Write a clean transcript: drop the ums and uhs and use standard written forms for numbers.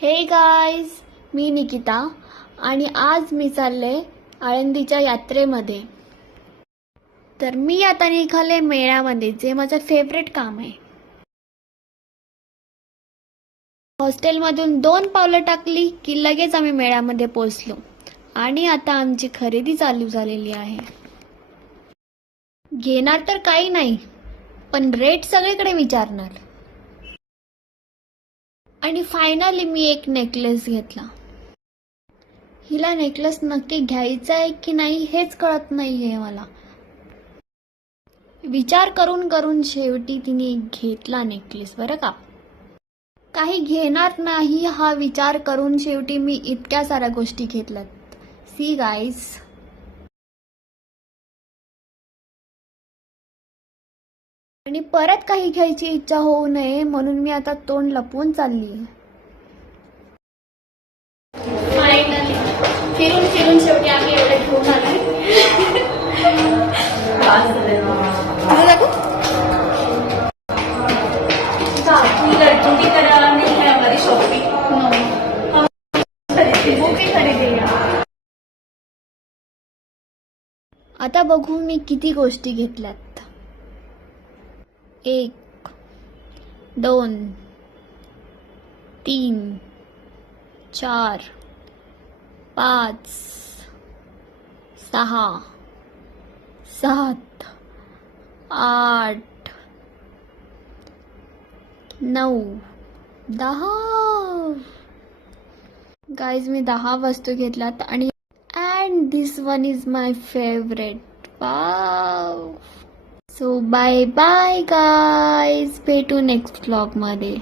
हे गाईज, मी निकिता आणि आज मी चालले आळंदीच्या यात्रेमध्ये. तर मी आता निघाले मेळ्यामध्ये, जे माझं फेवरेट काम आहे. हॉस्टेलमधून 2 पावलं टाकली की लगेच आम्ही मेळ्यामध्ये पोहोचलो आणि आता आमची खरेदी चालू झालेली आहे. घेणार तर काही नाही, पण रेट सगळीकडे विचारणार. आणि फायनली मी एक नेकलेस घेतला. हिला नेकलेस नक्की घ्यायचा आहे की नाही हेच कळत नाहीये मला. विचार करून करून शेवटी तिने घेतला नेकलेस. बरं का, काही घेणार नाही हा विचार करून शेवटी मी इतक्या साऱ्या गोष्टी घेतल्यात. सी गाईज, आणि परत काही घ्यायची इच्छा होऊ नये म्हणून मी आता तोंड लपवून चालली. फायनली फिरून फिरून शेवटी आम्ही एवढे घेऊन आले. आता बघू मी किती गोष्टी घेतल्यात. 1 2 3 4 5 6 7 8 9 10. गाईज, मी 10 वस्तू घेतल्यात आणि and this one is my favourite. Wow. So bye bye guys, भेटू नेक्स्ट व्लॉग मध्ये.